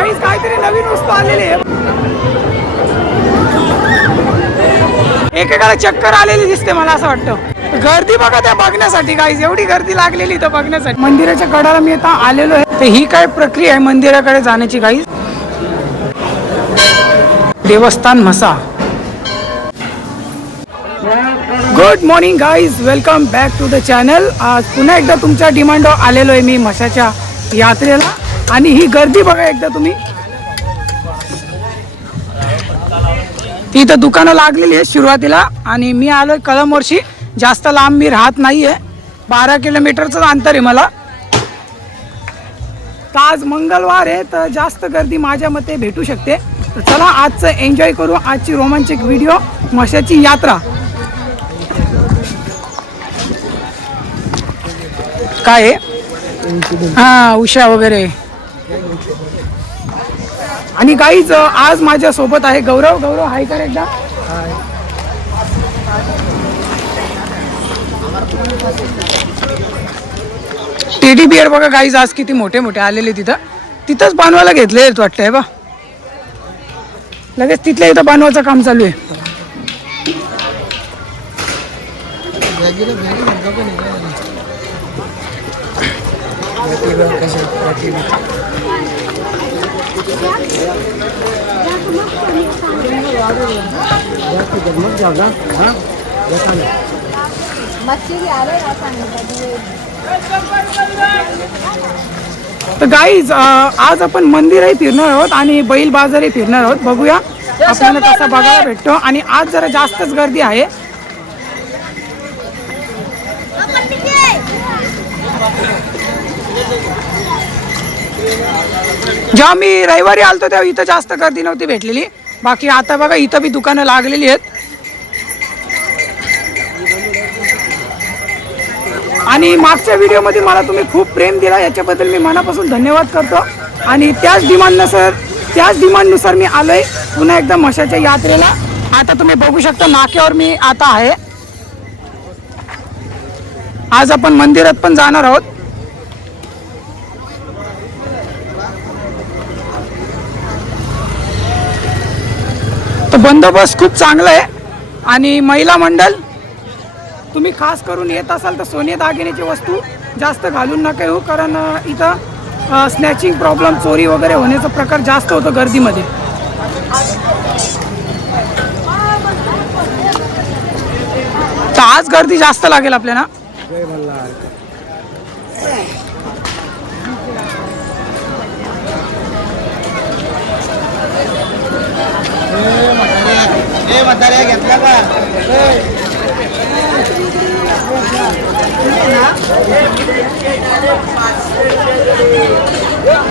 गाईस काहीतरी नवीन वस्तू आलेली आहे. एकेकाला चक्कर आलेली दिसते मला असं वाटतं. गर्दी बघा त्या बघण्यासाठी गाईस, एवढी गर्दी लागलेली इथं बघण्यासाठी. मंदिराच्या कडाला मी आता आलेलो आहे. तर ही काय प्रक्रिया आहे मंदिराकडे जाण्याची गाईस. देवस्थान म्हसा. Good morning guys, welcome back to the channel. आज पुन्हा एकदा तुमच्या डिमांडवर आलेलो आहे मी म्हशाच्या यात्रेला. आणि ही गर्दी बघा एकदा तुम्ही. इथं दुकानं लागलेली आहे सुरुवातीला. आणि मी आलोय कळमवर्षी. जास्त लांब मी राहत नाही आहे, 12 किलोमीटरचं अंतर आहे मला. तर आज मंगळवार आहे तर जास्त गर्दी माझ्या मते भेटू शकते. तर चला आजचं एन्जॉय करू, आजची रोमांचक व्हिडिओ म्हशाची यात्रा. काय आहे हां उषा वगैरे. आणि काहीच आज माझ्या सोबत आहे गौरव. गौरव हाय कर एकदा. टेडी बिअर बघा गाईज आज किती मोठे मोठे आलेले. तिथंच बनवायला घेतले वाटतंय बा. लगेच तिथल्या इथं बनवायचं काम चालू आहे. तर गाईज आज आपण मंदिरही फिरणार आहोत आणि बैल बाजारही फिरणार आहोत. बघूया आपल्याला कसा बघायला भेटतो. आणि आज जरा जास्तच गर्दी आहे. जेव्हा मी रविवारी आलतो तेव्हा इथं जास्त गर्दी नव्हती भेटलेली. बाकी आता बघा इथं बी दुकानं लागलेली आहेत. आणि मागच्या व्हिडिओमध्ये मला तुम्ही खूप प्रेम दिला, याच्याबद्दल मी मनापासून धन्यवाद करतो. आणि त्याच डिमांडनुसार मी आलोय पुन्हा एकदा म्हशाच्या यात्रेला. आता तुम्ही बघू शकता नाक्यावर मी आता आहे. आज आपण मंदिरात पण जाणार आहोत. तर बंदोबस्त खूप चांगला आहे. आणि महिला मंडळ तुम्ही खास करून येत असाल तर सोने दागिन्याची वस्तू जास्त घालून नका येऊ, कारण इथं स्नॅचिंग प्रॉब्लेम, चोरी वगैरे होण्याचा प्रकार जास्त होतो गर्दीमध्ये. तर आज गर्दी जास्त लागेल आपल्याला.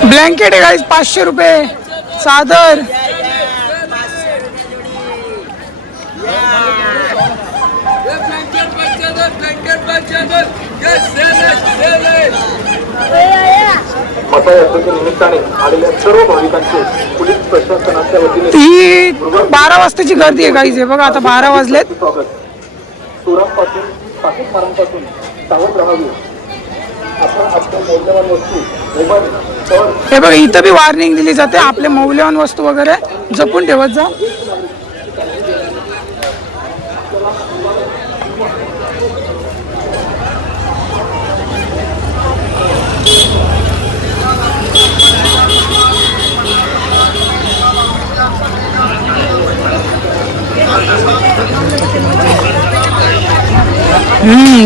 ब्लँकेट आहे गाईज 500 रुपये. चादर ती 12 वाजताची गर्दी आहे गाईज. बघा आता 12 वाजलेत. हे बघा इथं बी वॉर्निंग दिली जाते, आपले मौल्यवान वस्तू वगैरे जपून ठेवत जा.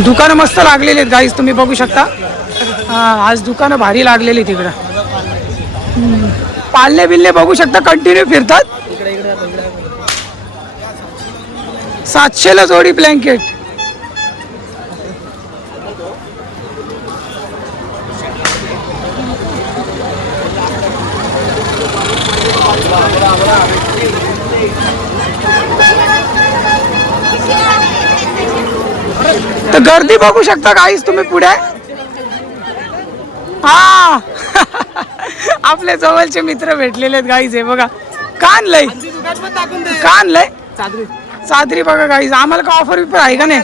दुकानं मस्त लागलेली आहेत गाईज, तुम्ही बघू शकता. आज दुकानं भारी लागलेली तिकडं. पाल्ले बिल्ले बघू शकता कंटिन्यू फिरतात. 700ला जोडी ब्लँकेट. तर गर्दी बघू शकता गाईज तुम्ही पुढे. हा आपल्या जवळचे मित्र भेटलेले आहेत गाईज. हे बघा कान लय चादरी बघा गाईज. आम्हाला का ऑफर बिफर आहे का नाही?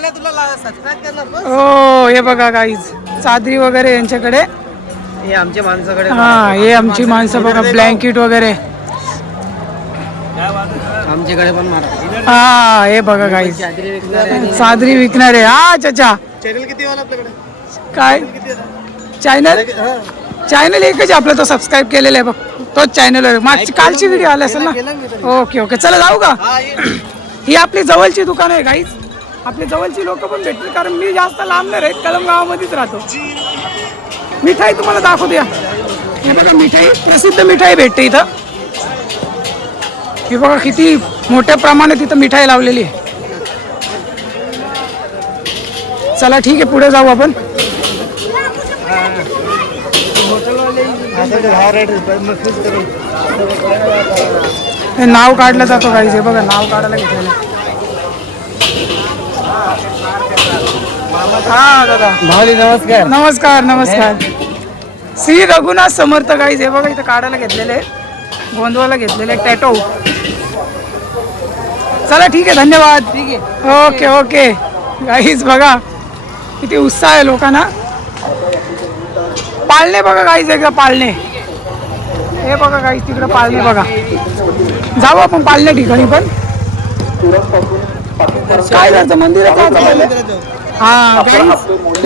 हो हे बघा गाईज चादरी वगैरे यांच्याकडे. हे आमच्या माणसाकडे हा हे आमची माणसं बघा ब्लँकेट वगैरे आमच्याकडे पण मारा. हा हे बघा गाईस चादरी विकणारे. हा चाचा चॅनल किती वाला आपल्याकडे? काय चॅनल चॅनल एकच आहे आपलं, तो सबस्क्राईब केलेला आहे बघ, तोच चॅनल आहे. मागची कालची व्हिडिओ आली असेल ना. ओके ओके चला जाऊ का. ही आपली जवळची दुकान आहे गाईज, आपली जवळची लोक पण भेटतील कारण मी जास्त लांब नाही राहत, कलम गावामध्येच राहतो. मिठाई तुम्हाला दाखवतो या. हे बघा मिठाई, प्रसिद्ध मिठाई भेटते इथं. हे बघा किती मोठ्या प्रमाणात इथं मिठाई लावलेली आहे. चला ठीक आहे पुढे जाऊ आपण. हे नाव काढलं जातो गाईज, हे बघा नाव काढायला घेतलेलं. हा दादा भावली नमस्कार. नमस्कार नमस्कार. श्री रघुनाथ समर्थ गाईज, हे बघा इथं काढायला घेतलेले, गोंधवाला घेतलेले टॅटो. चला ठीक आहे धन्यवाद. ठीक आहे ओके ओके गाईज बघा किती उत्साह आहे लोकांना. पाळणे बघा गाईज एकदा पाळणे. हे बघा गाईज तिकडे पाळणे बघा. जाऊ आपण पाळणे ठिकाणी पण. काय जायचं मंदिरात जायचं पहिले. हा गाईज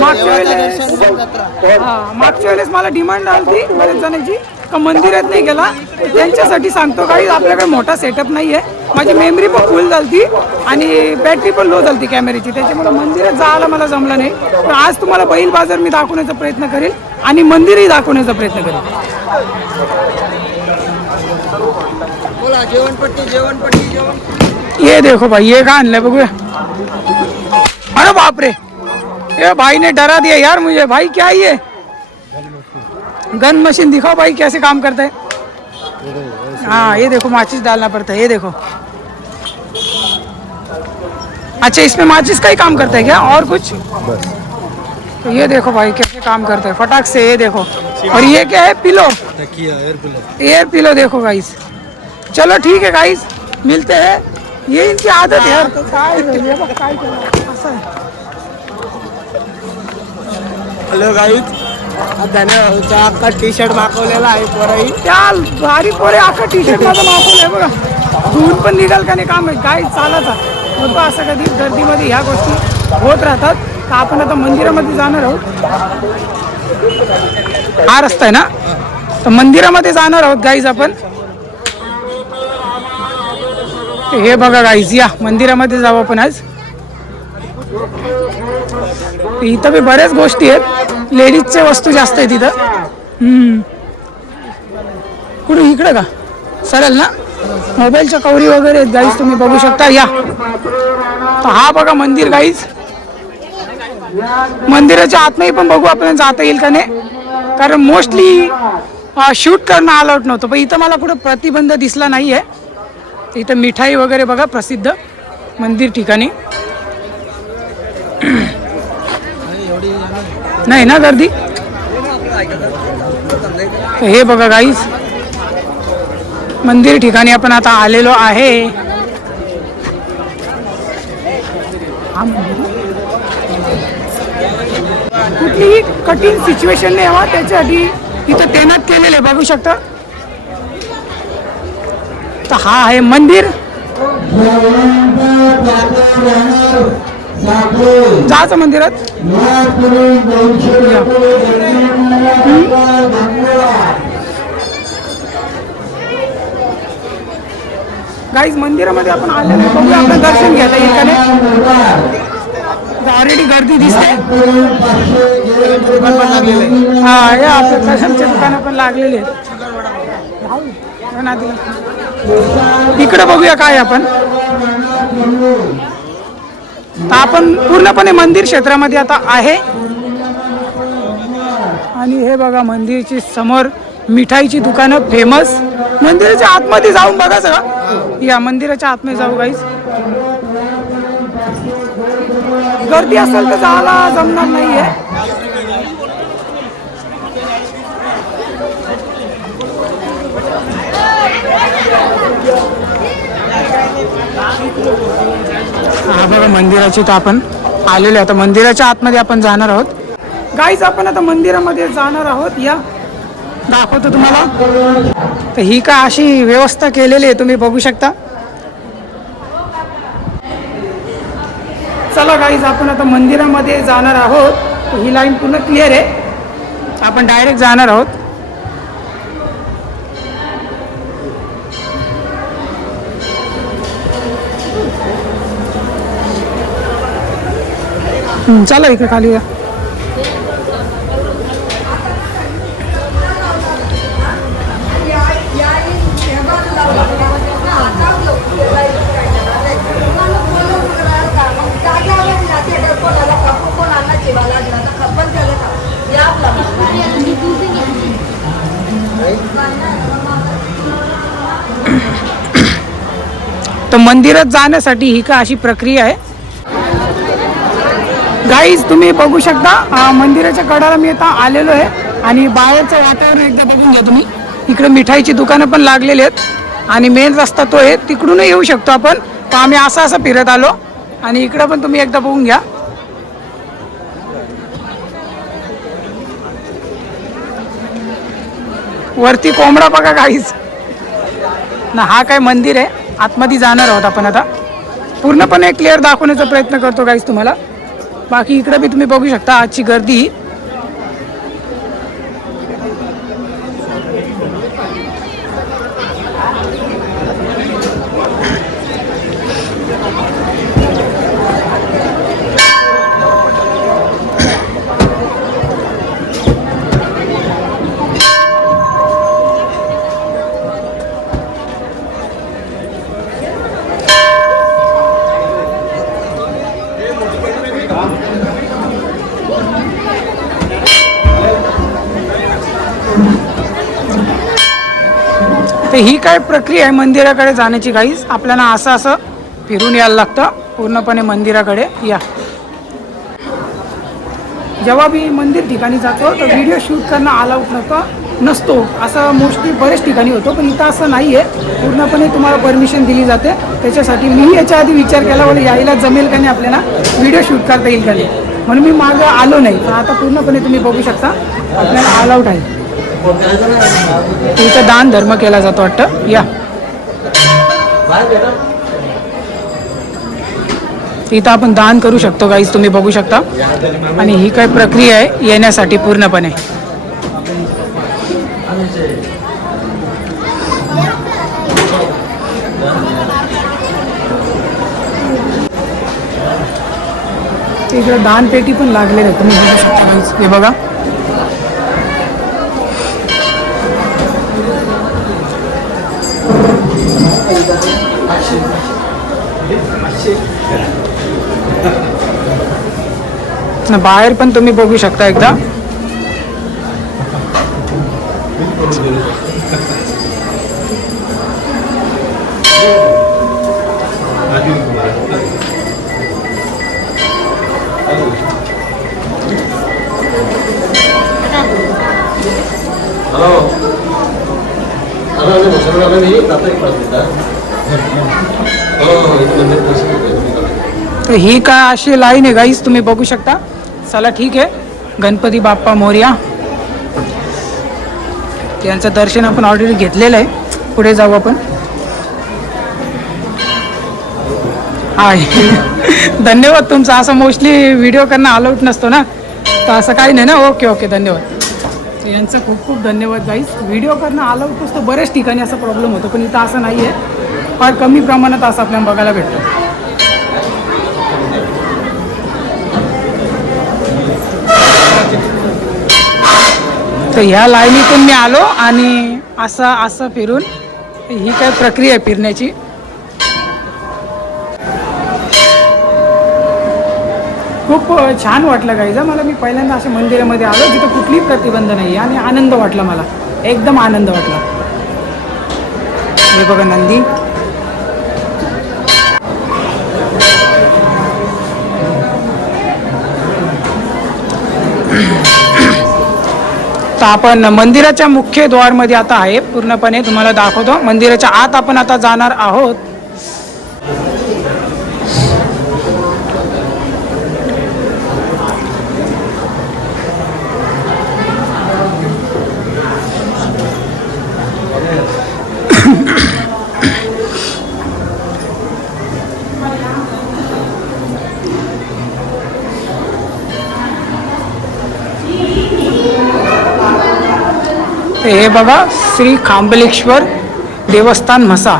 मागच्या वेळेस मला डिमांड आली होती बरेच जणांची का मंदिरात नाही गेला, त्यांच्यासाठी सांगतो गाईज आपल्याकडे मोठा सेटअप नाही आहे. माझी मेमरी पण फुल झाली आणि बॅटरी पण लो झाली कॅमेऱ्याची, त्याच्यामुळे मंदिरात जायला मला जमलं नाही. पण आज तुम्हाला बैल बाजार मी दाखवण्याचा प्रयत्न करेल आणि मंदिरही दाखवण्याचा प्रयत्न करेल. ये देखो भाई ये कहाँ आणलंय बघूया. अरे बाप रे, ये भाई ने डरा दिया यार मुझे. भाई क्या ये गन मशीन दिखाओ भाई कैसे काम करता है. हाँ ये देखो माचिस डालना पड़ता है, ये देखो. अच्छा इसमें माचिस का ही काम करता है क्या और कुछ? तो ये देखो भाई कैसे काम करता है फटाक से. ये देखो और ये क्या है पिलो, एयर पिलो देखो गाइस. चलो ठीक है गाइस मिलते हैं. ये इनकी आदत है यार. हॅलो गाईज, धन्यवाद. अख्खा टी शर्ट मागवलेला आहे पोराई. त्या भारी पोरे अख्खा टी शर्ट माझं मागवलंय बघा. धुवून पण निघाल का नाही काम आहे काय चालत होतं. असं कधी गर्दीमध्ये ह्या गोष्टी होत राहतात. तर आपण आता मंदिरामध्ये जाणार आहोत. हा रस्ता आहे ना, तर मंदिरामध्ये जाणार आहोत गाईज आपण. हे बघा गाईज या मंदिरामध्ये जाऊ आपण आज. इथं बी बऱ्याच गोष्टी आहेत, लेडीजच्या वस्तू जास्त आहेत इथं. कुठे इकडे का सरळ ना, मोबाईलच्या कवरी वगैरे आहेत गाईज तुम्ही बघू शकता या. तर हा बघा मंदिर गाईज. मंदिराच्या आतमध्ये पण बघू आपण जाता येईल का नाही, कारण मोस्टली शूट करणं अलाउड नव्हतं. पण इथं मला कुठं प्रतिबंध दिसला नाही आहे. इथं मिठाई वगैरे बघा प्रसिद्ध मंदिर ठिकाणी. नाही ना गर्दी. हे बघा गाईज मंदिर ठिकाणी आपण आता आलेलो आहे. कुठलीही कठीण सिच्युएशन नाही हवा त्याच्यासाठी इथं तैनात केलेले बघू शकता. तर हा आहे मंदिर. जायचं मंदिरात. गाईज मंदिरामध्ये आपण आलेलो आहे, बघूया आपलं दर्शन घ्यायला येईल का नाही. ऑलरेडी गर्दी दिसते. हा या आपल्या कशांची दुकानं पण लागलेली आहेत. इकडे बघूया काय आपण. तर आपण पूर्णपणे मंदिर क्षेत्रामध्ये आता आहे. आणि हे बघा मंदिरची समोर मिठाईची दुकानं फेमस. मंदिराच्या आतमध्ये जाऊन बघा सगळं. या मंदिराच्या आतमध्ये जाऊ गाईज. गर्दी असेल तर जायला जमणार नाहीये. हा बघा मंदिराची तर आपण आलेलो आहे. आता मंदिराच्या आतमध्ये आपण जाणार आहोत गाईज. आपण आता मंदिरामध्ये जाणार आहोत. या दाखवतो तुम्हाला. तर ही का अशी व्यवस्था केलेली आहे, तुम्ही बघू शकता. चला गाईज, आपण आता मंदिरामध्ये जाणार आहोत. ही लाईन पूर्ण क्लिअर आहे, आपण डायरेक्ट जाणार आहोत. चला इकडे खाली या. तर मंदिरात जाण्यासाठी ही का अशी प्रक्रिया आहे गाईज. तुम्ही बघू शकता मंदिराच्या कडाला मी आता आलेलो आहे आणि बाहेरचं वातावरण एकदा बघून घ्या तुम्ही. इकडे मिठाईची दुकानं पण लागलेली आहेत आणि मेन रस्ता तो आहे, तिकडूनही येऊ शकतो आपण. तर आम्ही असं फिरत आलो आणि इकडं पण तुम्ही एकदा बघून घ्या. वरती कोंबडा बघा गाईज ना. हा काय मंदिर आहे, आतमध्ये जाणार आहोत आपण आता. पूर्णपणे क्लिअर दाखवण्याचा प्रयत्न करतो गाईज तुम्हाला. बाकी इकडे बी तुम्ही बघू शकता आजची गर्दी. तर ही काय प्रक्रिया आहे मंदिराकडे जाण्याची गाईज. आपल्याला असं फिरून यायला लागतं पूर्णपणे मंदिराकडे. या जेव्हा मी मंदिर ठिकाणी जातो तर व्हिडिओ शूट करणं अलाउड नसतो. असं मोस्टली बरेच ठिकाणी होतो, पण इथं असं नाही आहे. पूर्णपणे तुम्हाला परमिशन दिली जाते. त्याच्यासाठी मी याच्या आधी विचार केला, बोल यायला जमेल का नाही, आपल्याला व्हिडिओ शूट करता येईल का नाही, म्हणून मी मागं आलो नाही. तर आता पूर्णपणे तुम्ही बघू शकता आपल्याला अलाउड आहे. इथं दान धर्म केला जातो वाटतं. या इथं आपण दान करू शकतो गाईज, तुम्ही बघू शकता. आणि ही काय प्रक्रिया आहे येण्यासाठी पूर्णपणे. इकडे दानपेटी पण लागलेली आहे, तुम्ही बघू शकता गाईज. हे बघा बाहेर पण तुम्ही बघू शकता एकदा. तर ही काय अशी लाईन आहे गाईज, तुम्ही बघू शकता. चला ठीक आहे, गणपती बाप्पा मोरया. त्यांचं दर्शन आपण ऑलरेडी घेतलेलं आहे. पुढे जाऊ आपण. हाय धन्यवाद तुमचा. असं मोस्टली व्हिडिओ करणं अलाउड नसतो ना, तर असं काही नाही ना. ओके ओके, धन्यवाद. यांचं खूप खूप धन्यवाद गाईज. व्हिडिओ करणं अलाउड नसतो, बऱ्याच ठिकाणी असा प्रॉब्लेम होतो, पण इथं असं नाही आहे. फार कमी प्रमाणात असं आपल्याला बघायला भेटतं. तर ह्या लाईनीतून मी आलो आणि असं फिरून ही काय प्रक्रिया आहे फिरण्याची. खूप छान वाटलं गाईज मला. मी पहिल्यांदा अशा मंदिरामध्ये आलो जिथं कुठलीही प्रतिबंध नाही आणि आनंद वाटला मला, एकदम आनंद वाटला. हे बघा नंदी. तर आपण मंदिराच्या मुख्य द्वारमध्ये आता आहे. पूर्णपणे तुम्हाला दाखवतो. मंदिराच्या आत आपण आता जाणार आहोत. बघा श्री खांबलेश्वर देवस्थान म्हसा.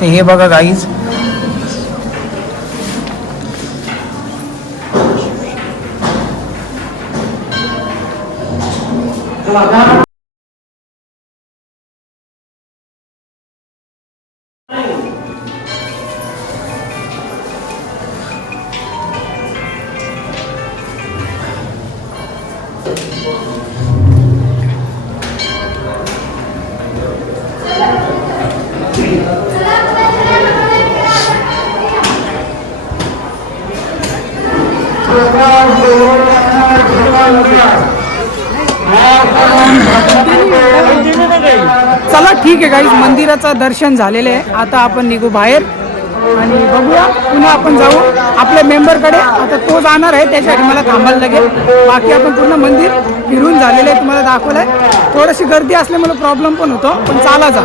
ते हे बघा गाईज, चला ठीक आहे गाईज, मंदिराचं दर्शन झालेलं आहे. आता आपण निघू बाहेर आणि बघूया, पुन्हा आपण जाऊ आपल्या मेंबरकडे. आता तो जाणार आहे, त्याच्यासाठी मला थांबायला लागेल. बाकी आपण पूर्ण मंदिर फिरून झालेलं आहे, तुम्हाला दाखवलं आहे. थोडीशी गर्दी असल्यामुळे प्रॉब्लेम पण होतो, पण चाला जा.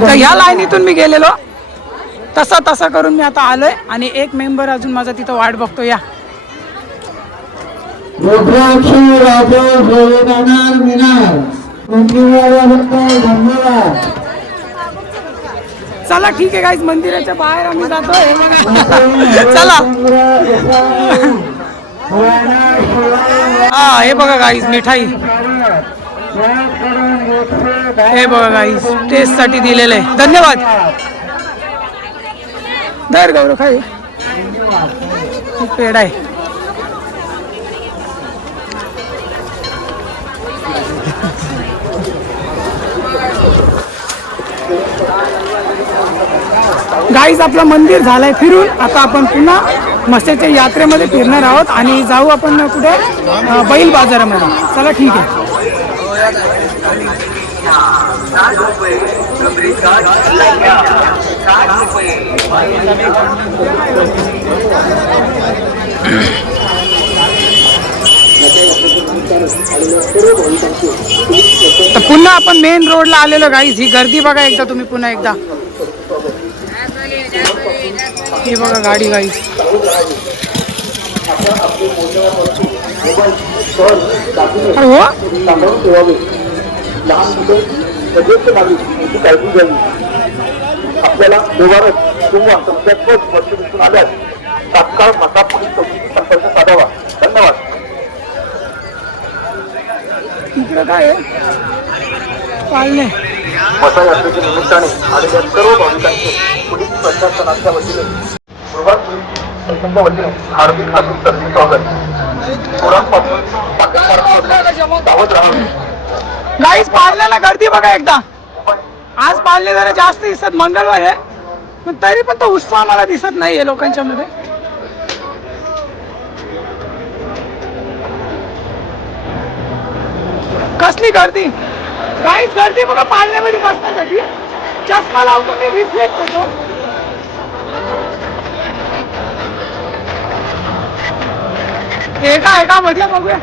तर ह्या लाईनीतून मी गेलेलो, तसा करून मी आता आलोय आणि एक मेंबर अजून माझा तिथं वाट बघतो. या चला ठीक आहे गाईज, मंदिराच्या बाहेर आम्ही जातोय. चला हा, हे बघा गाईज मिठाई, हे बघा गाईज टेस्ट साठी दिलेलं आहे. धन्यवाद. दर गौरव खाई पेढा आहे. गाईज आपलं मंदिर झालंय फिरून. आता आपण पुन्हा म्हसेच्या यात्रेमध्ये फिरणार आहोत आणि जाऊ आपण कुठे, बैल बाजारामध्ये. चला ठीक आहे. तर पुन्हा आपण मेन रोडला आलेलो गाईज. ही गर्दी बघा एकदा तुम्ही, पुन्हा एकदा हे बघा गाडी गाईज. हो आपल्याला व्यवहारात किंवा संख्यात्मक वर्ष दिसून आल्यास तात्काळ मसा पोलीस चौकीशी संपर्क साधावा. धन्यवाद. इकडे काय पाळणे मसा यात्रेच्या निमित्ताने आलेल्या सर्व भाविकांचे पोलीस प्रशासनाच्या वतीने सुरुवात कुटुंब वतीने हार्दिक हार्दिक स्वागत. पोरांपासून सावध राहावे. गाईज पाळण्याला गर्दी बघा एकदा. आज पाळणे जरा जास्त दिसत, मंगळवार आहे, पण तरी पण तो उत्साह मला दिसत नाहीये लोकांच्या मध्ये. कसली गर्दी गाईज, गर्दी बघा पाळण्यामध्ये बसण्यासाठी. चष्मा लावतो मी, रिफ्लेक्ट होतो. एका मध्ये बघूया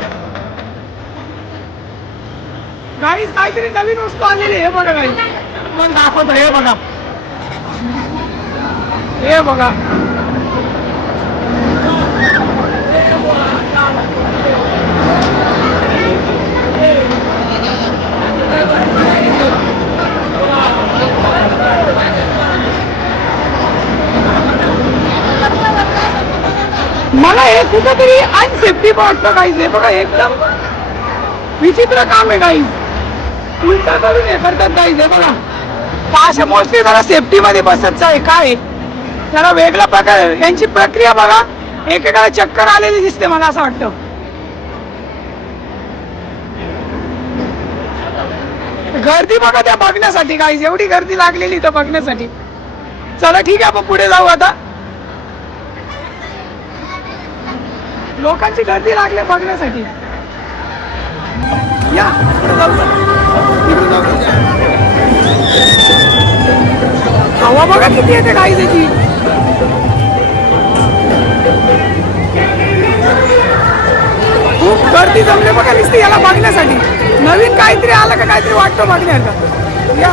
गाईज, काहीतरी नवीन वस्तू आलेली आहे. बघा गाईज, मग दाखवतो. हे बघा, हे बघा, मला हे कुठेतरी अनसेफ्टी वाटतं गाईज. हे बघा एकदम विचित्र काम आहे गाईज. उलटा करून हे करतात गाईज. हे बघा, अशा मोस्टली जरा सेफ्टी मध्ये बसत आहे. काय जरा वेगळा प्रकार, यांची प्रक्रिया बघा. एकेकाला चक्कर आलेली दिसते मला असं वाटतं. गर्दी बघा त्या बघण्यासाठी गाईज, एवढी गर्दी लागलेली तर बघण्यासाठी. चला ठीक आहे, आपण पुढे जाऊ. आता लोकांची गर्दी लागली बघण्यासाठी. या पुढे जाऊ. हवा बघा किती येते गाई त्याची. खूप गर्दी जमले बघा दिसते याला बघण्यासाठी. नवीन काहीतरी आलं का काहीतरी वाटतं बघण्यासारखं. या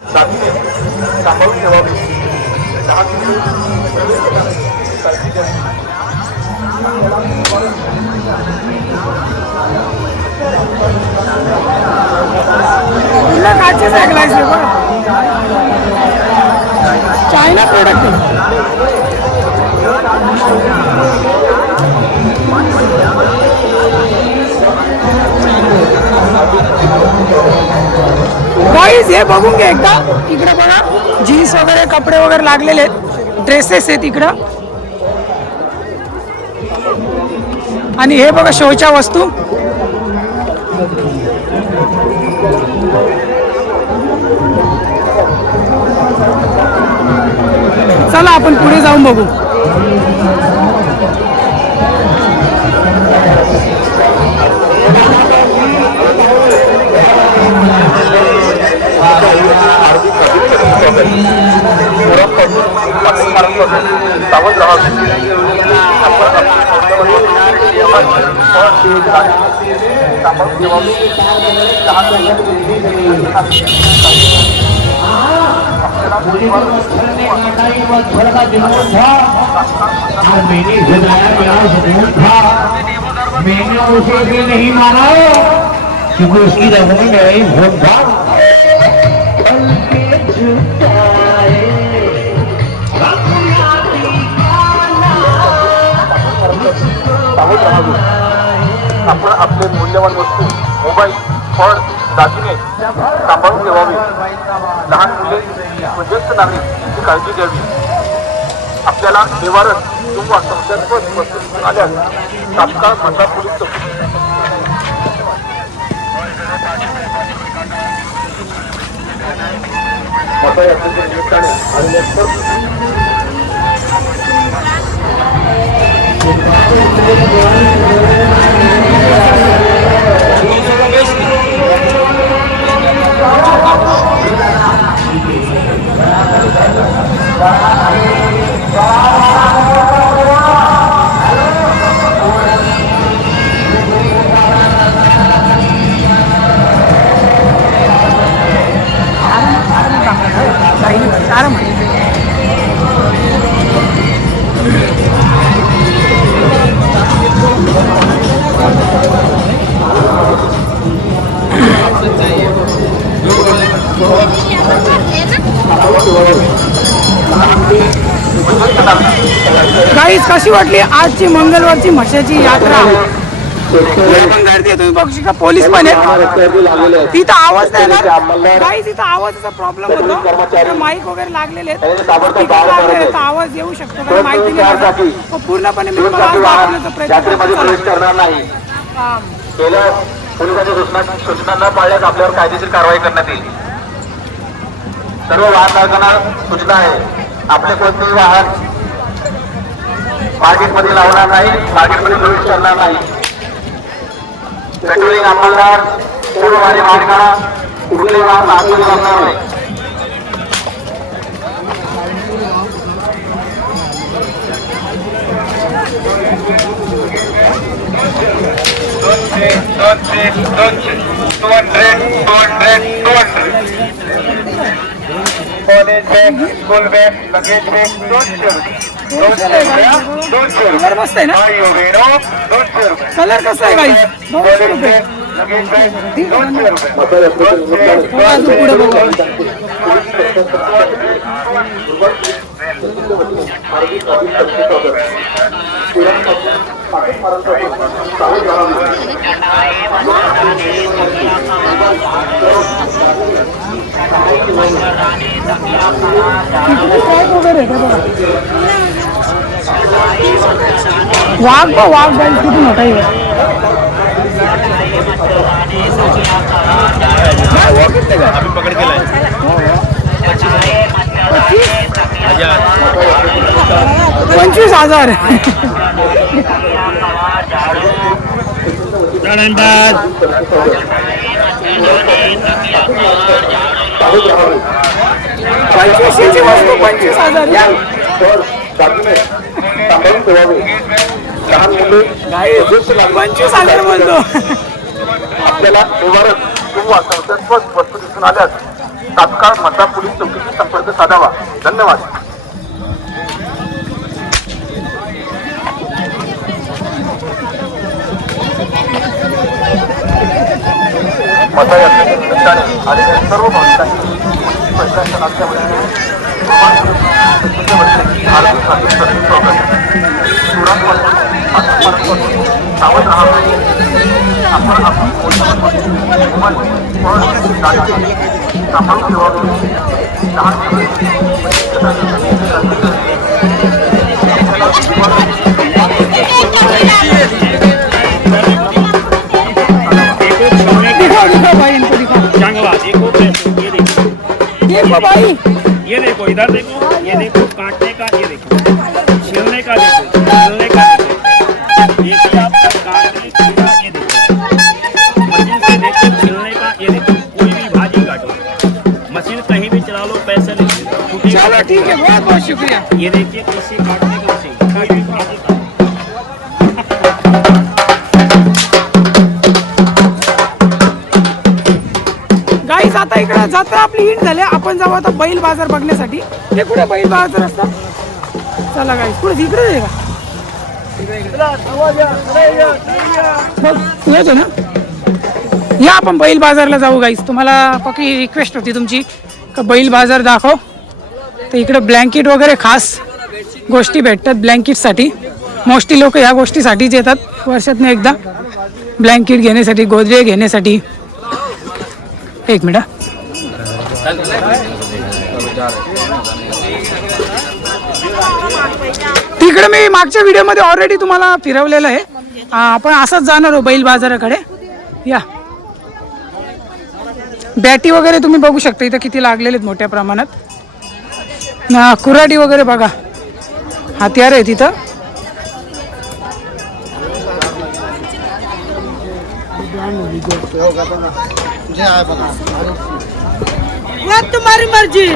दागिने सांभाळून ठेवावे. 10 किलो काळजी घ्यावी. तुला काचेच ऐकलायस बघ. China product. गाईज हे बघून घे एकदा. इकडे बघा जीन्स वगैरे कपडे वगैरे लागलेले आहेत. ड्रेसेस आहेत इकडं. आणि हे बघा शोच्या वस्तू. चला आपण पुढे जाऊन बघू. सावध राहावे. सांभाळून ठेवावे. 10 मैंने उसे भी नहीं माना क्योंकि उसकी रंगों में भूत था. सावध राहावे. आपण आपले मूल्यवान वस्तू मोबाईल फळ दागिने सांभाळून ठेवावे. लहान मुले व ज्येष्ठ नागरिक यांची काळजी घ्यावी. आपल्याला निवारण किंवा संशयास्पद वस्तू दिसून आल्यास तात्काळ खंडा पोलीस चौकी यात्रेच्या निमित्ताने आणि गाईज कशी वाटली आजची मंगळवारची म्हशाची यात्रा. पण गर्दी आहे तुम्ही बघू शकता. पोलीस पण आहेत. तिथं आवाज नाही येणार गाईज. इथं आवाजाचा प्रॉब्लेम होतो. माईक वगैरे लागलेले आहेत. आवाज येऊ शकतो कारण माहिती नाही. पूर्णपणे मी तुम्हाला आज दाखवण्याचा प्रयत्न करतो. केल्यास पोलिसांच्या सूचना न पाळल्यास आपल्यावर कायदेशीर कारवाई करण्यात येईल. सर्व वाहन धारकांना सूचना आहे, आपले कोणतेही वाहन मार्केटमध्ये लावणार नाही, मार्केटमध्ये प्रवेश करणार नाही. पेट्रोलिंग अंमलदार सर्व वाहने बाहेर काढा, कुठलेही वाहन आतमध्ये लागणार नाही. College bag, school bag, luggage bag 200 colour मस्त आहे ना. कलर कसा आहे गाईस? 200 रुपये. ठीक आहे ना? अजून पुढे बघू. वाघ गाईस किती मोठा आहे. पकड़ के लाए 25,000. पंचवीसशेची वस्तू 25,000. या सांभाळून ठेवावे. लहान मुले 25,000 बोलतो. आपल्याला व्यवहारच किंवा संशयास्पद वस्तू दिसून आल्यास तात्काळ मतदार पोलीस चौकीशी संपर्क साधावा. धन्यवाद. मतदारांच्या निमित्ताने आलेल्या सर्व भाविकांनी प्रशासनाच्या वतीने आरोग्य खाते सावध राहावे. आपण सांभाळून ठेवावे. दिखाओ भाई, इनको दिखाओ. जंगला देखो, ये देखो, देखो भाई, ये देखो, इधर देखो, ये देखो काटने का, ये देखो छीलने का, देखो छीलने का, देखो देखिए आपका काटने का, ये देखो मशीन से देखो छीलने का, ये देखो कोई भी भाजी काटो, मशीन कहीं भी चला लो, पैसे नहीं चलो ठीक है, बहुत बहुत शुक्रिया. ये देखिए किसी काटने का मशीन कोई भी भाजी काटो. गाईस आता इकडे जत्रा आपली हिट झाली. आपण जाऊ आता बैल बाजार बघण्यासाठी. हे कुठे बैल बाजार रस्ता? चला गाईस, पुढे इकडे आहे का? बघ, येतो ना. या आपण बैल बाजारला जाऊ गाईस. तुम्हाला पक्की रिक्वेस्ट होती तुमची का बैल बाजार दाखव. तर इकडे ब्लँकेट वगैरे खास गोष्टी भेटतात ब्लँकेटसाठी. मोस्टली लोक ह्या गोष्टीसाठीच येतात वर्षातून एकदा, ब्लँकेट घेण्यासाठी, गोदरे घेण्यासाठी. एक मिनिट. तिकडे मी मागच्या व्हिडिओमध्ये ऑलरेडी तुम्हाला फिरवलेलं आहे. आपण असंच जाणार आहोत बैल बाजाराकडे. या बॅटी वगैरे तुम्ही बघू शकता इथं किती लागलेले आहेत मोठ्या प्रमाणात. कुऱ्हाडी वगैरे बघा, हत्यार आहे तिथं. तुम्हारी मर्जी.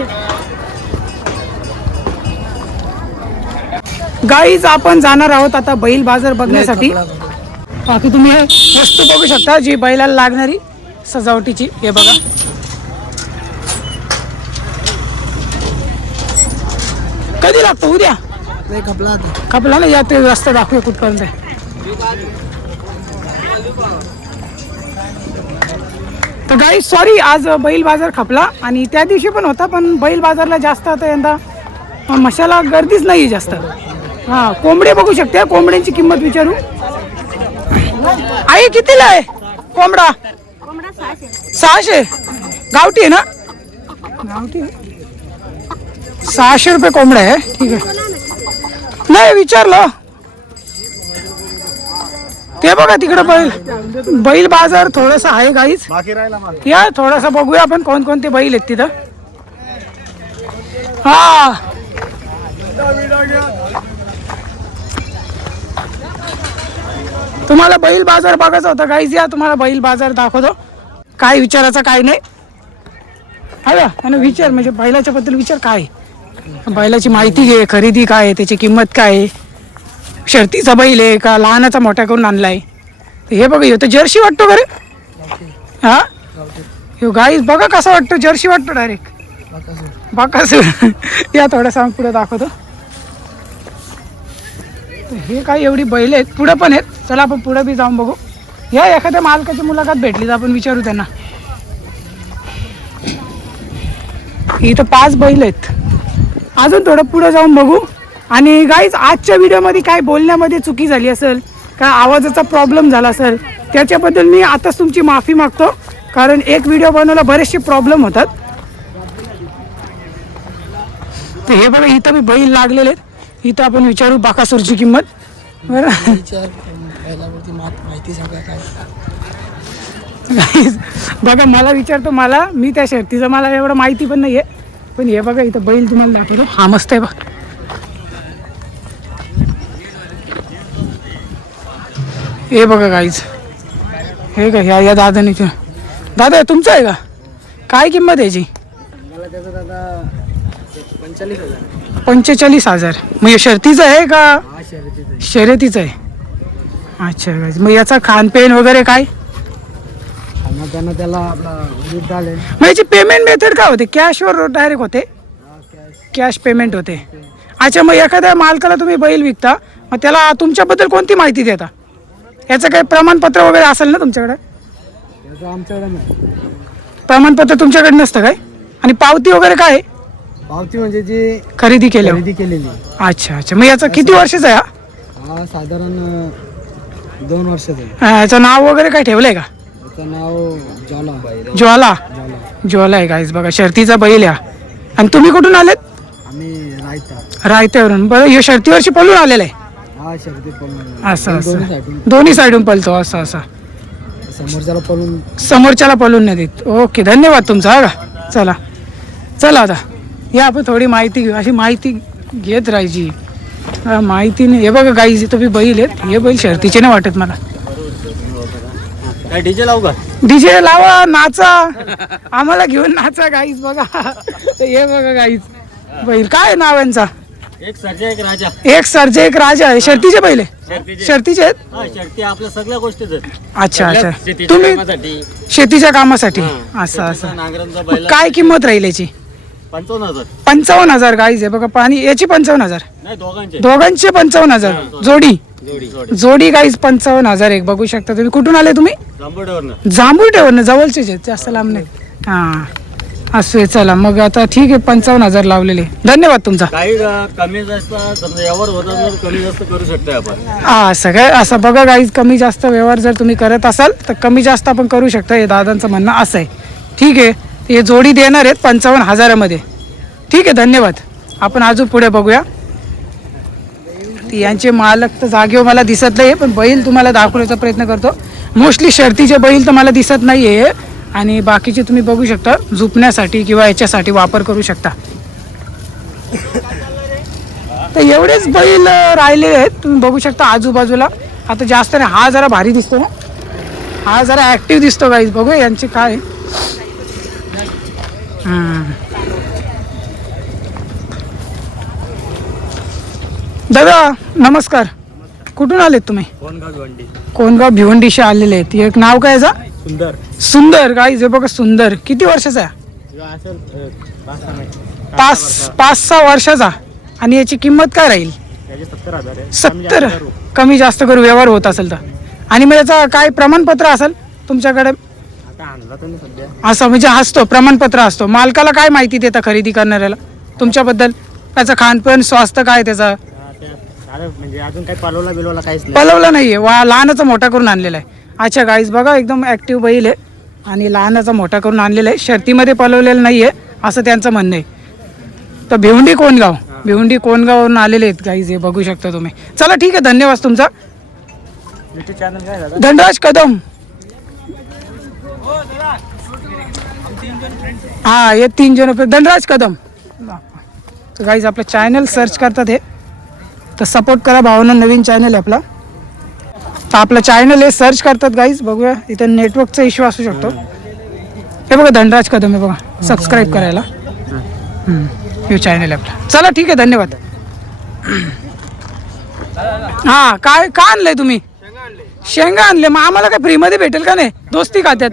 गाईज आपण जाणार आहोत आता बैल बाजार बघण्यासाठी. बाकी तुम्ही वस्तू बघू शकता जी बैलाला लागणारी सजावटीची. हे बघा, कधी लागतो? उद्या खपला ना. या ते रस्ता दाखवूया कुठपर्यंत आहे. तर गाईज सॉरी, आज बैल बाजार खपला आणि त्या दिवशी पण होता, पण बैल बाजारला जास्त आता यंदा मशाला गर्दीच नाही जास्त. हां, कोंबडे बघू शकते. कोंबड्यांची किंमत विचारू. आई कितीला आहे कोंबडा? 600. गावठी आहे ना? गावठी 600 रुपये कोंबडा आहे. ठीक आहे, नाही विचारलं. ते बघा तिकडे बैल बाजार थोडासा आहे गाईज. या थोडासा बघूया आपण कोणकोणते बैल आहेत तिथं. हा तुम्हाला बैल बाजार बघायचा होता गाईज. या तुम्हाला बैल बाजार दाखवतो. काय विचारायचं काय नाही. अरे आणि विचार म्हणजे बैलाच्या बद्दल विचार काय, बैलाची माहिती घे, खरेदी काय आहे, त्याची किंमत काय आहे, शर्तीचा बैल आहे का लहानाचा मोठा करून आणलाय. हे बघा ह्यो तर जर्सी वाटतो का रे. हा ह्यो गाईज बघा कसा वाटतो, जर्सी वाटतो डायरेक्ट बाकासूर. या थोडंसं पुढे दाखवतो. हे काय एवढी बैल आहेत, पुढे पण आहेत. चला आपण पुढे बी जाऊन बघू. या एखाद्या मालकाची मुलाखत भेटली तर आपण विचारू त्यांना. इथं 5 बैल आहेत. अजून थोडं पुढे जाऊन बघू. आणि गाईज आजच्या व्हिडिओमध्ये काय बोलण्यामध्ये चुकी झाली असेल, काय आवाजाचा प्रॉब्लेम झाला असेल, त्याच्याबद्दल मी आताच तुमची माफी मागतो. कारण एक व्हिडिओ बनवायला बरेचसे प्रॉब्लेम होतात. तर हे बघा इथं मी बैल लागलेले आहेत. इथं आपण विचारू बाकासूरची किंमत. बरं माहिती सांगा काय. बघा मला विचारतो, मला मी त्या शर्तीचं मला एवढं माहिती पण नाही आहे. पण हे बघा इथं बैल तुम्हाला दाखवतो. हा मस्त आहे बघ. हे बघा गाईज, हे का ह्या दादाने. दादा तुमचं आहे का, काय किंमत आहे याची? 45,000. मग हे शर्तीचं आहे का शर्यतीचं आहे? अच्छा गाईज. मग याचा खानपेन वगैरे काय? त्याला आपला मग याची पेमेंट मेथड काय होते? कॅशवर डायरेक्ट होते? कॅश पेमेंट होते. अच्छा. मग एखाद्या मालकाला तुम्ही बैल विकता, मग त्याला तुमच्याबद्दल कोणती माहिती देता? याचं काही प्रमाणपत्र वगैरे असेल ना तुमच्याकडे? आमच्याकडे नाही प्रमाणपत्र तुमच्याकडे नसतं काय? आणि पावती वगैरे काय आहे? पावती म्हणजे जी खरेदी खरेदी केलेली. अच्छा अच्छा. मग याचा किती वर्षाचा आहे हा? साधारण 2 वर्षाचा आहे. याचं नाव वगैरे काय ठेवलंय का? त्याचं नाव ज्वाला. ज्वाला. ज्वाला आहे गाईज. बघा शर्तीचा बैल या. आणि तुम्ही कुठून आलेत? आम्ही रायता. रायत्यावरून. बरं हे शर्तीवरची पळून आलेलं आहे? हा शर्ती पळून. असं असं दोन्ही साईडून पळतो असं असं. समोरच्याला पळून नाही देत. ओके धन्यवाद तुमचा. हा का चला चला आता या आपण थोडी माहिती घेऊ. अशी माहिती घेत राहायची. माहिती नाही. हे बघा गाईज इथं बी बैल आहेत. हे बैल शर्तीचे नाही वाटत मला. डीजे लावू का? डीजे लावा, नाचा, आम्हाला घेऊन नाचा गाईज. बघा हे बघा गाईज बैल. काय नाव यांचा? एक सर्जा एक राजा. एक सर्जा एक राजा आहे. शर्तीचे बैल शर्तीचे आहेत? शर्ती आपल्या सगळ्या गोष्टीच आहेत. अच्छा अच्छा. तुम्ही शेतीच्या कामासाठी असं असं. नांगरांचा बैल. काय किंमत राहील याची? 55,000. 55,000 गाईज आहे बघा. पाणी याची 55,000. नाही दोघांचे. दोघांचे 55,000 जोडी. जोडी गाईज 55,000 एक. बघू शकता तुम्ही. कुठून आले तुम्ही? जांभुर्टेवरनं. जवळचेच आहेत, जास्त लांब नाही. हा असं आहे. चला मग आता ठीक आहे. 55,000 लावलेले. धन्यवाद तुमचा. काही कमी जास्त समजा यावर होतात, कमी जास्त करू शकतो आपण. हा सगळं असं बघा गाईज. कमी जास्त व्यवहार जर तुम्ही करत असाल तर कमी जास्त आपण करू शकता. हे दादांचं म्हणणं असं आहे. ठीक आहे. हे जोडी देणार आहेत 55,000 ठीक आहे धन्यवाद. आपण अजून पुढे बघूया. यांचे मालक तर जागेवर मला दिसत नाही, पण बैल तुम्हाला दाखवण्याचा प्रयत्न करतो. मोस्टली शर्तीचे बैल तर मला दिसत नाही आहे. आणि बाकीचे तुम्ही बघू शकता झुपण्यासाठी किंवा याच्यासाठी वापर करू शकता. तर एवढेच बैल राहिलेले आहेत. तुम्ही बघू शकता आजूबाजूला. आता जास्त नाही. हा जरा भारी दिसतो ना, हा जरा ॲक्टिव्ह दिसतो गाईज. बघू यांचे काय. दादा नमस्कार. कुठून आलेत तुम्ही? कोणगाव भिवंडीशी आलेले आहेत. एक नाव काय याचा? सुंदर. सुंदर गाईज. हे बघा सुंदर. किती वर्षाचा आहे? 5-6 वर्षाचा. आणि याची किंमत काय राहील? 70. कमी जास्त करू व्यवहार होत असेल तर. आणि मग याचा काय प्रमाणपत्र असेल तुमच्याकडे? असं म्हणजे असतो प्रमाणपत्र असतो. मालकाला काय माहिती देता खरेदी करणाऱ्याला तुमच्याबद्दल? त्याचं खानपान स्वास्थ्य काय त्याचा? म्हणजे अजून काही पलवला काहीच नाही. पलवला नाहीये. लहानाचा मोठा करून आणलेला आहे. अच्छा गाईज बघा एकदम ॲक्टिव्ह बैल आहे. आणि लहानाचा मोठा करून आणलेला आहे. शर्तीमध्ये पलवलेलं नाहीये असं त्यांचं म्हणणं आहे. तर भिवंडी कोणगाववरून आलेले आहेत गाईज. हे बघू शकता तुम्ही. चला ठीक आहे धन्यवाद तुमचा. युट्यूब चॅनल काय दादा? धनराज कदम. हाँ ये 3 जनों पे धनराज कदम. तो गाइज आपलं चॅनल सर्च करतात हे तर सपोर्ट करा भावना. नवीन चॅनल आहे आपला. तर आपलं चॅनल हे सर्च करतात गाईज. बघूया इथं नेटवर्कचा इश्यू असू शकतो. हे बघा धनराज कदम आहे बघा. सबस्क्राईब करायला. हे चॅनल आहे आपला. चला ठीक आहे धन्यवाद. हां काय का आणलंय तुम्ही? शेंगा आणले. मग आम्हाला काय फ्रीमध्ये भेटेल का नाही? दोस्ती खात्यात.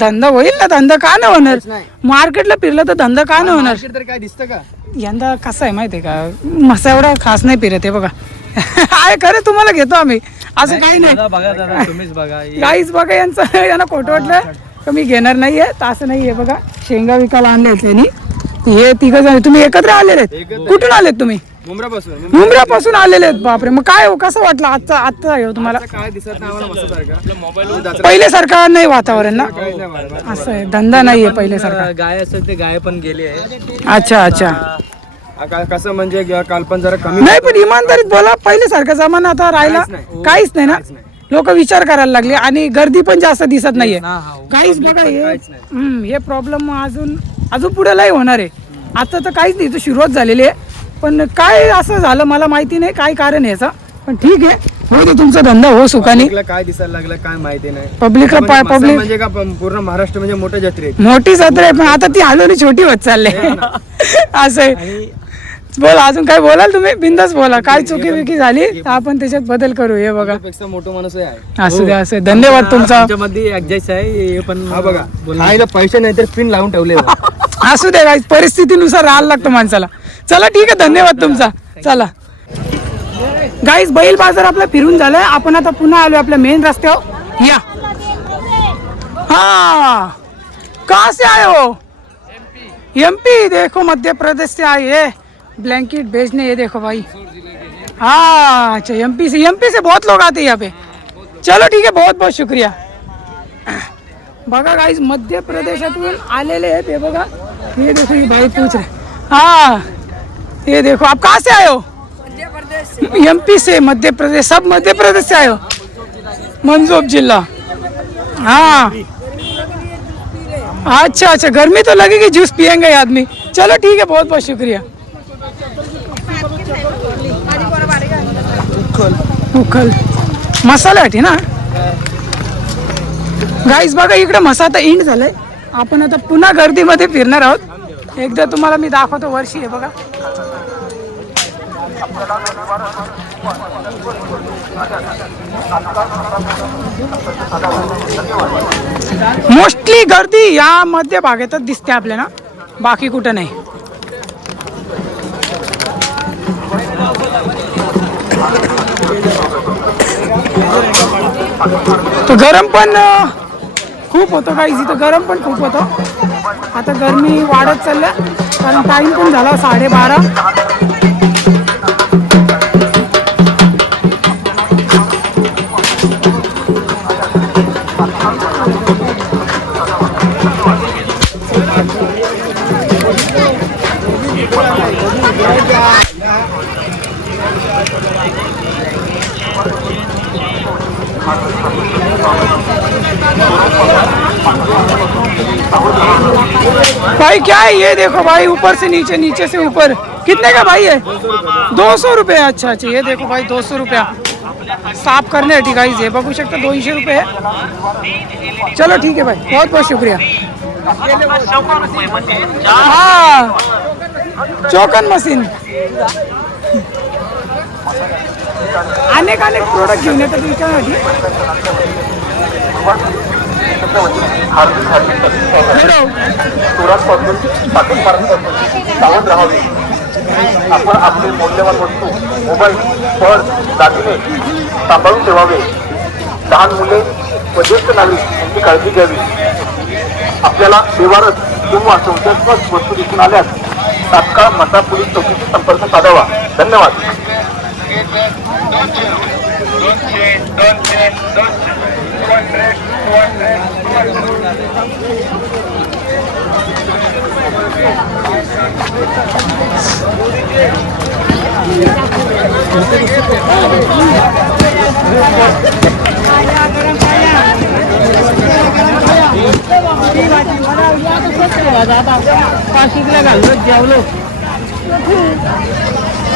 धंदा होईल ना. धंदा का नाही होणार? मार्केटला फिरलं तर धंदा का नाही होणार? तर काय दिसतं का? यंदा कसं आहे माहिती आहे का? मसा एवढा खास नाही फिरत आहे बघा. आहे खरं तुम्हाला घेतो आम्ही. असं काही नाही. बघा दादा तुम्हीच बघा. गाईच बघा यांना खोटं वाटलं तर मी घेणार नाहीये. तर असं नाहीये बघा. शेंगा विकायला आणले त्यांनी. हे तिघं जण तुम्ही एकत्र आलेले आहेत. कुठून आलेत तुम्ही? मुंब्रापासून आलेले आहेत. बापरे. मग काय हो कसं वाटलं आजचा आहे तुम्हाला? काय दिसत नाही आम्हाला मस्त. पहिले सारखं नाही वातावरण ना. असं आहे धंदा नाहीये पहिले सारखा. गाय असेल ते गाय पण गेली आहे. अच्छा अच्छा. कसं म्हणजे काल पण जरा कमी. नाही पण इमानदारीत बोला. पहिले सारखा जमाना आता राहिला काहीच नाही ना. लोक विचार करायला लागले आणि गर्दी पण जास्त दिसत नाहीये. काहीच बघा हे प्रॉब्लेम अजून पुढे लय होणार आहे. आता तर काहीच नाही. सुरुवात झालेली आहे. पण काय असं झालं मला माहिती नाही काय कारण आहे याचं. पण ठीक आहे हो दे तुमचा धंदा हो सुखाने. काय दिसायला लागलं काय माहिती नाही. पब्लिकला पब्लिक म्हणजे का पूर्ण महाराष्ट्र म्हणजे मोठं जत्रे आहे. मोठी जत्रा आहे. पण आता ती हळूहळू छोटी होत चालले. असं आहे. बोला अजून काय बोलाल तुम्ही? बिंदास बोला. काय चुकी विकी झाली तर आपण त्याच्यात बदल करू. हे बघा मोठं माणूस आहे. असू द्या असं. धन्यवाद तुमचा. मध्ये ऍडजस्ट आहे हे पण. हा बघा आईला पैसे नाही तर पिन लावून ठेवले. असू द्या गाईज. परिस्थितीनुसार राहायला लागतं माणसाला. चला ठीक आहे धन्यवाद तुमचा. चला गाईज बैल बाजार आपला फिरून झालाय. आपण आता पुन्हा आलोय आपल्या मेन रस्त्यावर. या हाँ कहाँ से आए हो? एमपी. देखो मध्य प्रदेश से आए हैं ब्लैंकेट बेचने. ये देखो भाई. हाँ अच्छा एमपी से बहुत लोग आते हैं यहाँ पे. चलो ठीक है बहुत बहुत शुक्रिया. बघा गाइस मध्य प्रदेशातून आलेले आहेत. हे बघा ये देखो ये भाई पूछ रहे. हाँ ये देखो आप कहाँ से आए हो? मध्य प्रदेश. एमपी से मध्य प्रदेश. सब मध्य प्रदेश से आए हो? मंदसौर जिला. हाँ अच्छा अच्छा. गर्मी तो लगेगी जूस पियेंगे आदमी. चलो ठीक है बहुत बहुत शुक्रिया. उखल मसाल्यासाठी ना गाईज. बघा इकडे मसा आता इंड झालंय. आपण आता पुन्हा गर्दीमध्ये फिरणार आहोत. एकदा तुम्हाला मी दाखवतो. वर्षी आहे बघा. मोस्टली गर्दी या मध्य भागातच दिसते आपल्याला. बाकी कुठं नाही. तो गरम पण खूप होतं गाईज. इथं गरम पण खूप होतं. आता गरमी वाढत चालल्या कारण टाइम पण झाला 12:30. भाई क्या है ये देखो भाई. ऊपर से नीचे नीचे से ऊपर. कितने का भाई है? 200 रुपये. अच्छा अच्छा ये देखो भाई 200 रुपया साफ करने ठीक है. ये बघू शकता 200 रुपये है. चलो ठीक है भाई बहुत बहुत शुक्रिया. हाँ चौकन मशीन. अनेक प्रोडक्ट घेऊन येतात विचारण्यासाठी. चोरांपासून पाकिस्तानपासून सावध राहावे. आपण आपले मौल्यवान वस्तू मोबाईल पर्स दागिने सांभाळून ठेवावे. लहान मुले व ज्येष्ठ नागरिक यांची काळजी घ्यावी. आपल्याला बेवारस किंवा संशयास्पद वस्तू दिसून आल्यास तात्काळ मसा पोलीस चौकीशी संपर्क साधावा. धन्यवाद.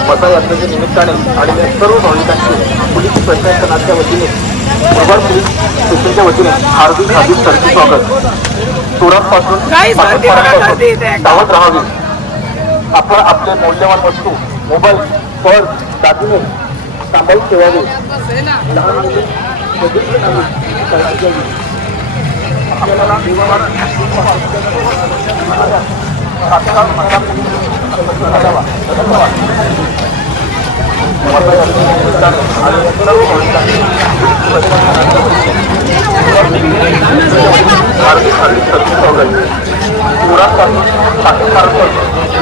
मसा यात्रेच्या निमित्ताने आणि सर्व भाविकांचे पोलीस प्रशासनाच्या वतीने प्रभार पोलीस स्टेशनच्या वतीने हार्दिक सरचे स्वागत. चोरांपासून सावध राहावे. आपण आपले मौल्यवान वस्तू मोबाईल पर्स दागिने सांभाळून ठेवावे. लहान मुले बघितले नाही काळजी घ्यावी. आपल्याला तात्काळ महिला पोलीस धन्यवाद.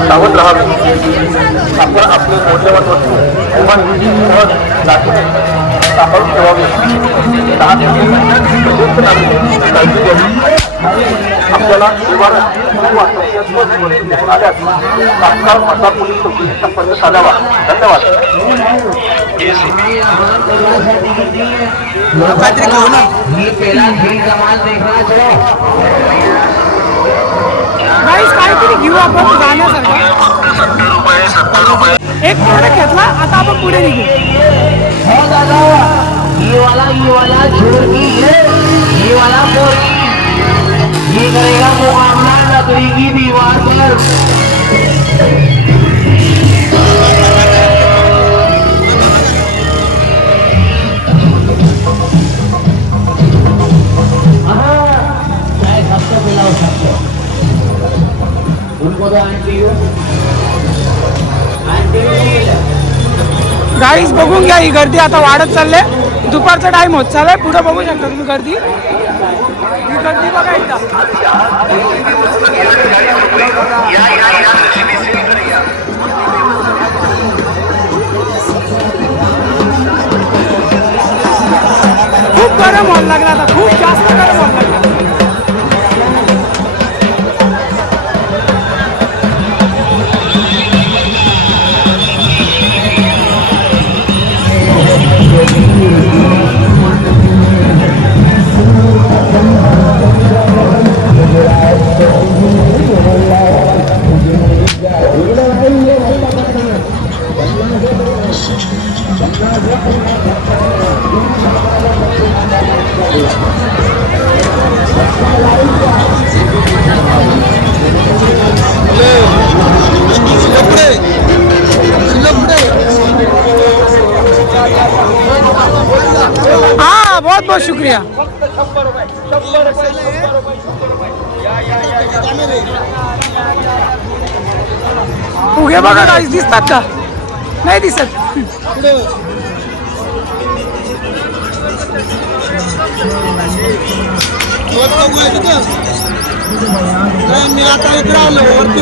सावध राहावे. आपण आपले मौल्यवान वस्तू मोबाईल दागिने सांभाळून ठेवावे. लहान काळजी घ्यावी. आपल्याला निवारण आल्यास तात्काळ मसा पोलीस चौकीशी संपर्क साधावा. धन्यवाद. काहीतरी घेऊ आपण जाण्यासारखं. एक प्रोडक्ट घेतला, आता आपण पुढे निघू. ये वाला छोड़ की ये वाला मोरी ये करेगा मुकाबला लकड़ी की दीवार पर. उनको तो आंटी गाईज बघून घ्या, ही गर्दी आता वाढत चालले. दुपारचा टाइम होत चाललाय. पुढे बघू शकता तुम्ही गर्दी. ही गर्दी बघा एकदा. खूप गरम व्हायला लागला आता, खूप जास्त गरम व्हायला लागला. हाँ, बहुत बहुत शुक्रिया. उगे बघा गाईस, दिसतात का? नाही दिसत. मी आता इकडे आलो वरती.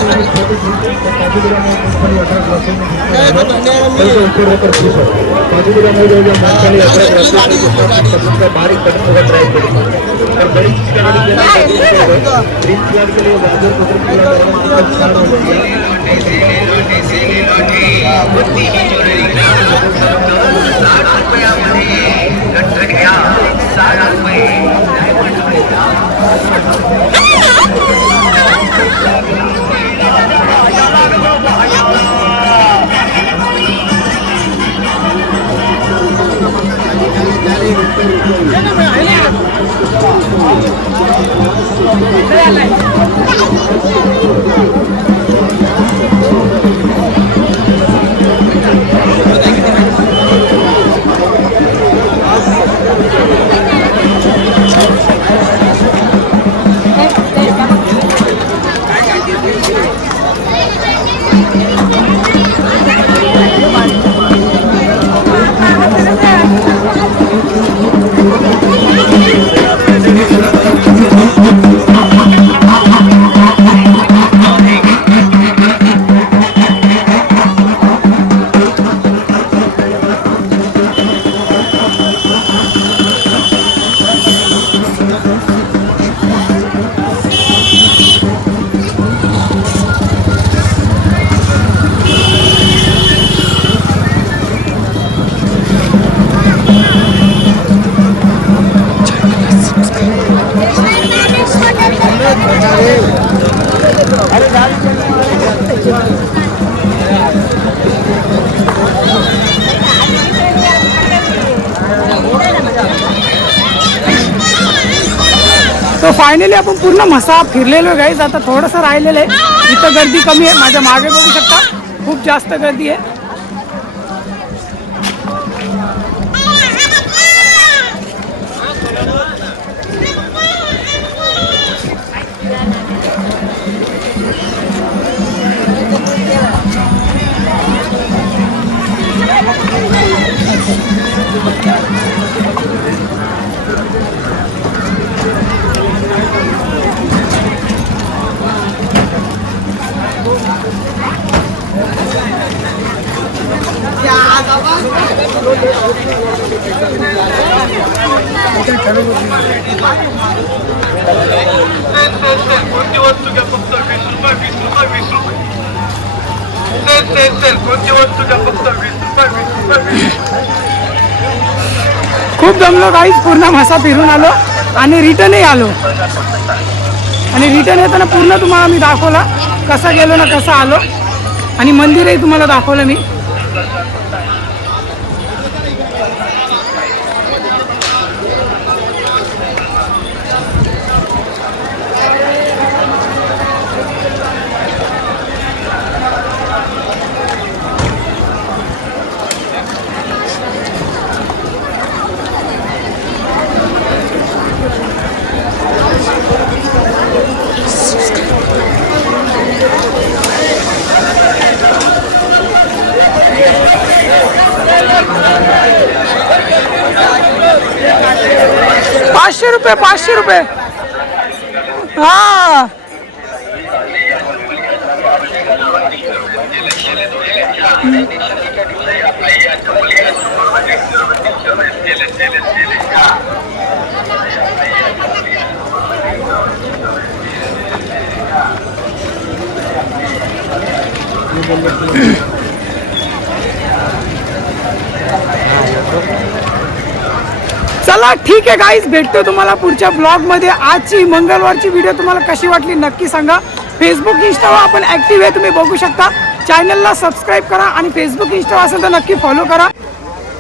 फायनली आपण पूर्ण म्हसा फिरलेलो गाईज. आता थोडंसं राहिलेलं आहे. इथं गर्दी कमी आहे. माझ्या मागे बघू शकता खूप जास्त गर्दी आहे. कोणती वस्तू घ्या फक्त 20 रुपये 20 रुपये 20 रुपये. सेल कोणती वस्तू घ्या फक्त 20 रुपये 20 रुपये 20. खूप जमलो गाईज. पूर्ण म्हसा फिरून आलो आणि रिटर्नही आलो. आणि रिटर्न येताना पूर्ण तुम्हाला मी दाखवला कसा गेलो ना कसा आलो. आणि मंदिरही तुम्हाला दाखवलं मी. ₹500 ₹500. हा चला ठीक आहे गाईज. भेटतो तुम्हाला पुढच्या ब्लॉगमध्ये. आजची मंगळवारची व्हिडिओ तुम्हाला कशी वाटली नक्की सांगा. फेसबुक इंस्टावर आपण ॲक्टिव्ह आहे, तुम्ही बघू शकता. चॅनलला सबस्क्राईब करा आणि फेसबुक इंस्टावर असेल तर नक्की फॉलो करा.